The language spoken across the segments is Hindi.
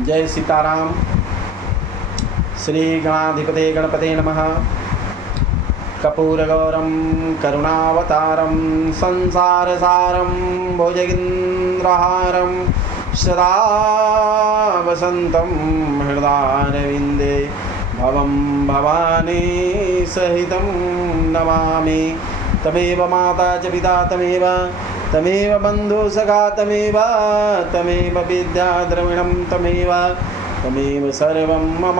जय सीताराम। श्री गणाधिपते गणपते नमः। कर्पूरगौरं करुणावतारं संसारसारं भुजगेन्द्रहारं सदा वसन्तं हृदयारविन्दे भवं भवानी सहितं नमामि। तमेव माता च पिता तमेव बन्धु सखा तमेव विद्या द्रविणं तमेव सर्वं मम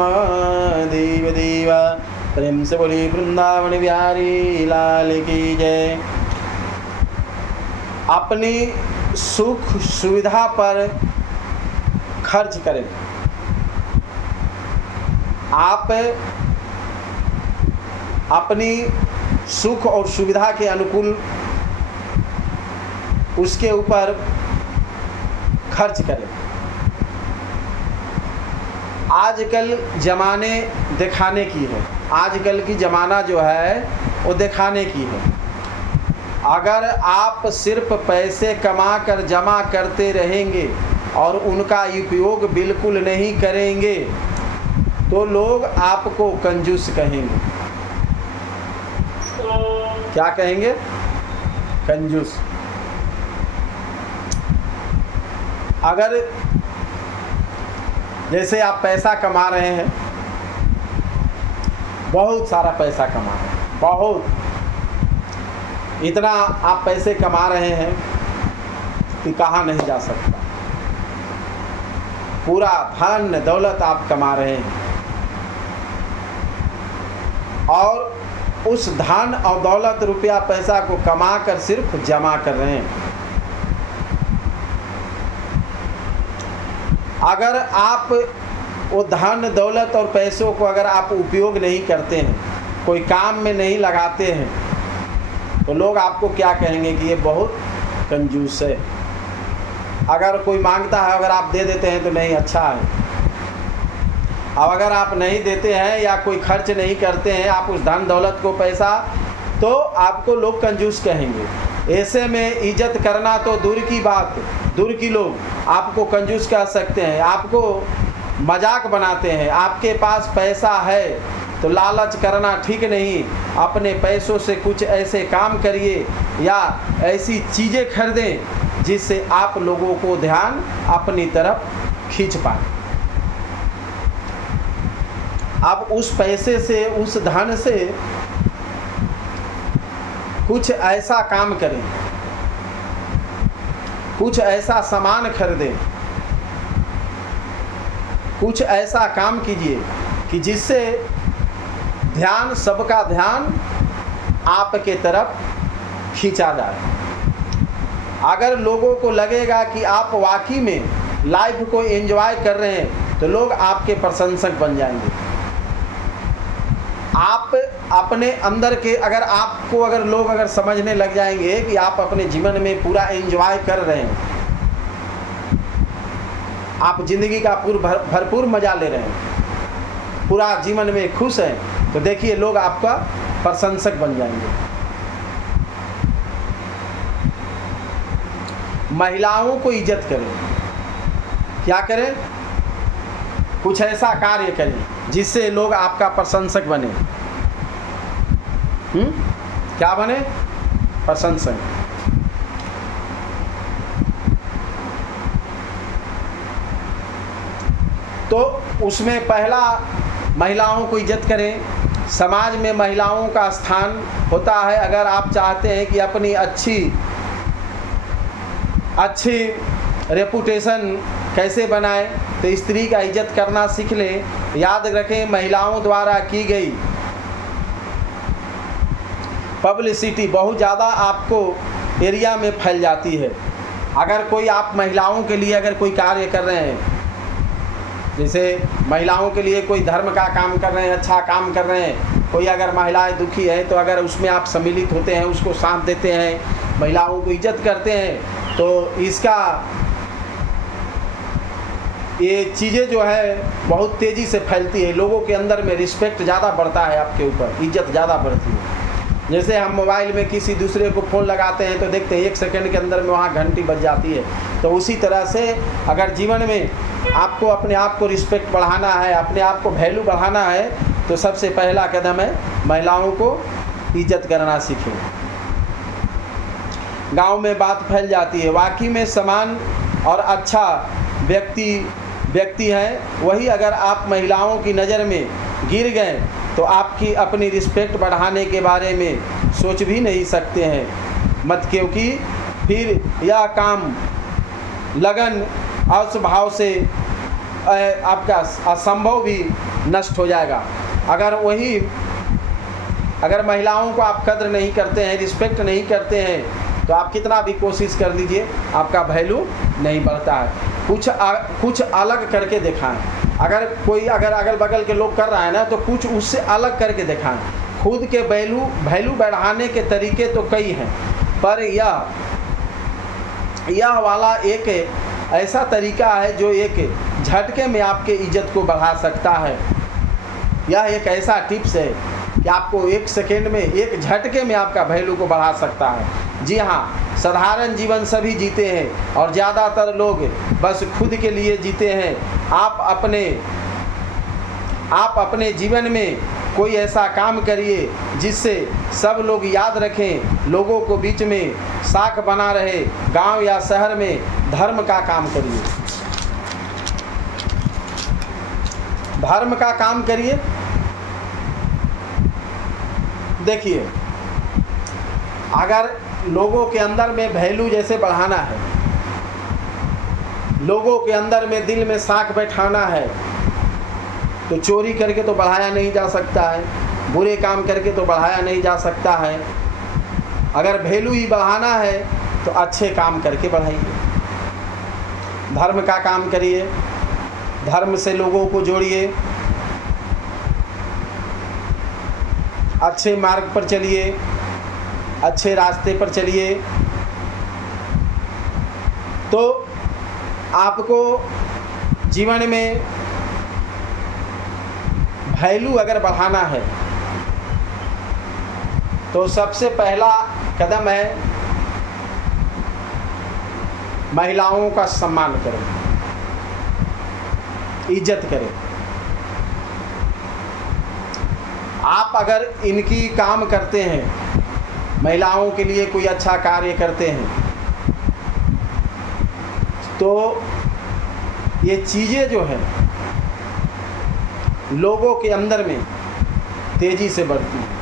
देव देव। प्रेम से बोली वृंदावन बिहारी लाल की जय। अपनी सुख सुविधा पर खर्च करें। आप अपनी सुख और सुविधा के अनुकूल उसके ऊपर खर्च करें। आजकल ज़माने दिखाने की है। आजकल की ज़माना जो है वो दिखाने की है। अगर आप सिर्फ पैसे कमा कर जमा करते रहेंगे और उनका उपयोग बिल्कुल नहीं करेंगे तो लोग आपको कंजूस कहेंगे। क्या कहेंगे? कंजूस। अगर जैसे आप पैसा कमा रहे हैं, बहुत सारा पैसा कमा रहे हैं, बहुत इतना आप पैसे कमा रहे हैं कि कहा नहीं जा सकता। पूरा धन दौलत आप कमा रहे हैं और उस धन और दौलत रुपया पैसा को कमा कर सिर्फ जमा कर रहे हैं। अगर आप वो धन दौलत और पैसों को अगर आप उपयोग नहीं करते हैं, कोई काम में नहीं लगाते हैं, तो लोग आपको क्या कहेंगे कि ये बहुत कंजूस है। अगर कोई मांगता है, अगर आप दे देते हैं तो नहीं, अच्छा है। अब अगर आप नहीं देते हैं या कोई खर्च नहीं करते हैं आप उस धन दौलत को पैसा, तो आपको लोग कंजूस कहेंगे। ऐसे में इज्जत करना तो दूर की बात, दूर की लोग आपको कंजूस कह सकते हैं, आपको मजाक बनाते हैं। आपके पास पैसा है तो लालच करना ठीक नहीं। अपने पैसों से कुछ ऐसे काम करिए या ऐसी चीज़ें खरीदें जिससे आप लोगों को ध्यान अपनी तरफ खींच पाए। आप उस पैसे से, उस धन से कुछ ऐसा काम करें, कुछ ऐसा सामान खरीदें, कुछ ऐसा काम कीजिए कि जिससे ध्यान, सबका ध्यान आपके तरफ खींचा जाए। अगर लोगों को लगेगा कि आप वाकई में लाइफ को एंजॉय कर रहे हैं तो लोग आपके प्रशंसक बन जाएंगे। आप अपने अंदर के अगर लोग अगर समझने लग जाएंगे कि आप अपने जीवन में पूरा एंजॉय कर रहे हैं, आप जिंदगी का भरपूर मजा ले रहे हैं, पूरा जीवन में खुश हैं, तो देखिए लोग आपका प्रशंसक बन जाएंगे। महिलाओं को इज्जत करें। क्या करें? कुछ ऐसा कार्य करें जिससे लोग आपका प्रशंसक बने। क्या बने? प्रशंसक। तो उसमें पहला महिलाओं को इज्जत करें। समाज में महिलाओं का स्थान होता है। अगर आप चाहते हैं कि अपनी अच्छी रेपुटेशन कैसे बनाएं तो स्त्री का इज्जत करना सीख लें। याद रखें, महिलाओं द्वारा की गई पब्लिसिटी बहुत ज़्यादा आपको एरिया में फैल जाती है। अगर कोई आप महिलाओं के लिए अगर कोई कार्य कर रहे हैं, जैसे महिलाओं के लिए कोई धर्म का काम कर रहे हैं, अच्छा काम कर रहे हैं, कोई अगर महिलाएं दुखी है तो अगर उसमें आप सम्मिलित होते हैं, उसको साथ देते हैं, महिलाओं को इज्जत करते हैं, तो इसका ये चीज़ें जो है बहुत तेज़ी से फैलती है। लोगों के अंदर में रिस्पेक्ट ज़्यादा बढ़ता है, आपके ऊपर इज्जत ज़्यादा बढ़ती है। जैसे हम मोबाइल में किसी दूसरे को फ़ोन लगाते हैं तो देखते हैं 1 सेकंड के अंदर में वहाँ घंटी बज जाती है। तो उसी तरह से अगर जीवन में आपको अपने आप को रिस्पेक्ट बढ़ाना है, अपने आप को वैल्यू बढ़ाना है, तो सबसे पहला कदम है महिलाओं को इज्जत करना सीखें। गांव में बात फैल जाती है, वाकई में समान और अच्छा व्यक्ति है वही अगर आप महिलाओं की नज़र में गिर गए तो आपकी अपनी रिस्पेक्ट बढ़ाने के बारे में सोच भी नहीं सकते हैं मत, क्योंकि फिर यह काम लगन और स्वभाव से आपका असंभव भी नष्ट हो जाएगा। अगर महिलाओं को आप कद्र नहीं करते हैं, रिस्पेक्ट नहीं करते हैं, तो आप कितना भी कोशिश कर लीजिए आपका वैल्यू नहीं बढ़ता है। कुछ अलग करके दिखाएं। अगर अगल बगल के लोग कर रहा है ना, तो कुछ उससे अलग करके दिखाएं। खुद के वैल्यू बढ़ाने के तरीके तो कई हैं, पर यह वाला एक ऐसा तरीका है जो एक झटके में आपके इज्जत को बढ़ा सकता है। यह एक ऐसा टिप्स है कि आपको एक सेकेंड में, एक झटके में आपका वैल्यू को बढ़ा सकता है। जी हाँ, साधारण जीवन सभी जीते हैं और ज़्यादातर लोग बस खुद के लिए जीते हैं। आप अपने जीवन में कोई ऐसा काम करिए जिससे सब लोग याद रखें, लोगों को बीच में साख बना रहे। गांव या शहर में धर्म का काम करिए, धर्म का काम करिए। देखिए, अगर लोगों के अंदर में वैल्यू जैसे बढ़ाना है, लोगों के अंदर में दिल में साख बैठाना है, तो चोरी करके तो बढ़ाया नहीं जा सकता है, बुरे काम करके तो बढ़ाया नहीं जा सकता है। अगर वैल्यू ही बढ़ाना है तो अच्छे काम करके बढ़ाइए, धर्म का काम करिए, धर्म से लोगों को जोड़िए, अच्छे मार्ग पर चलिए, अच्छे रास्ते पर चलिए। तो आपको जीवन में वैल्यू अगर बढ़ाना है तो सबसे पहला कदम है महिलाओं का सम्मान करें, इज्जत करें। आप अगर इनकी काम करते हैं, महिलाओं के लिए कोई अच्छा कार्य करते हैं, तो ये चीज़ें जो हैं लोगों के अंदर में तेज़ी से बढ़ती हैं।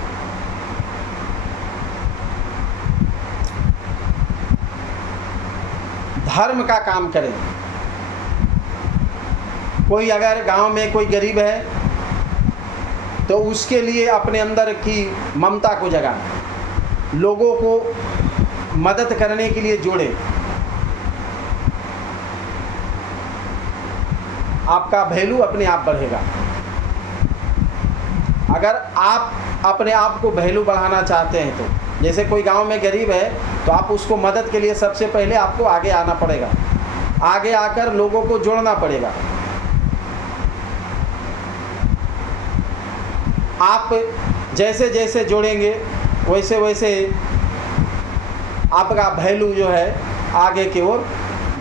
धर्म का काम करें। कोई अगर गांव में कोई गरीब है तो उसके लिए अपने अंदर की ममता को जगाएं, लोगों को मदद करने के लिए जोड़ें। आपका वैल्यू अपने आप बढ़ेगा। अगर आप अपने आप को वैल्यू बढ़ाना चाहते हैं तो जैसे कोई गांव में गरीब है तो आप उसको मदद के लिए सबसे पहले आपको आगे आना पड़ेगा, आगे आकर लोगों को जोड़ना पड़ेगा। आप जैसे जैसे जोड़ेंगे वैसे वैसे आपका वैल्यू जो है आगे की ओर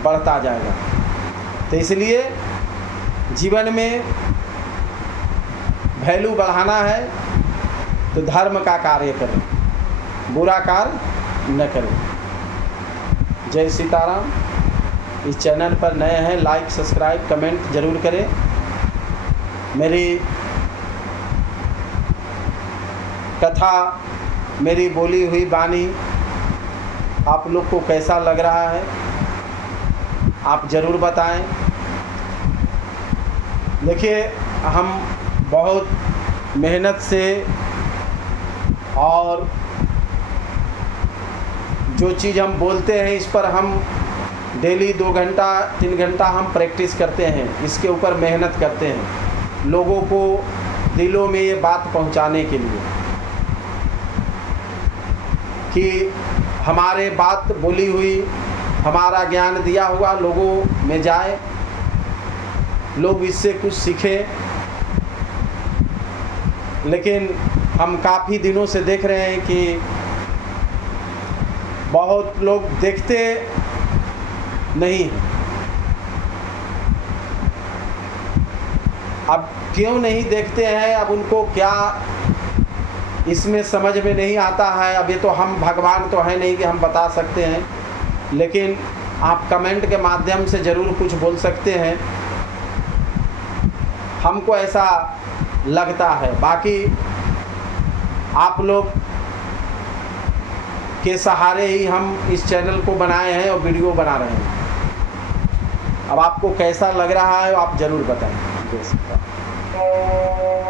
बढ़ता जाएगा। तो इसलिए जीवन में वैल्यू बढ़ाना है तो धर्म का कार्य करें, बुरा कार्य न करें। जय सीताराम। इस चैनल पर नए हैं, लाइक सब्सक्राइब कमेंट ज़रूर करें। मेरी कथा, मेरी बोली हुई वाणी आप लोग को कैसा लग रहा है आप ज़रूर बताएं। देखिए, हम बहुत मेहनत से और जो चीज़ हम बोलते हैं इस पर हम डेली 2 घंटा 3 घंटा हम प्रैक्टिस करते हैं, इसके ऊपर मेहनत करते हैं लोगों को दिलों में ये बात पहुंचाने के लिए कि हमारे बात बोली हुई, हमारा ज्ञान दिया हुआ लोगों में जाए, लोग इससे कुछ सीखें। लेकिन हम काफ़ी दिनों से देख रहे हैं कि बहुत लोग देखते नहीं है। अब क्यों नहीं देखते हैं, अब उनको क्या इसमें समझ में नहीं आता है। अब ये तो हम भगवान तो है नहीं कि हम बता सकते हैं, लेकिन आप कमेंट के माध्यम से ज़रूर कुछ बोल सकते हैं। हमको ऐसा लगता है, बाकी आप लोग के सहारे ही हम इस चैनल को बनाए हैं और वीडियो बना रहे हैं। अब आपको कैसा लग रहा है आप ज़रूर बताएं।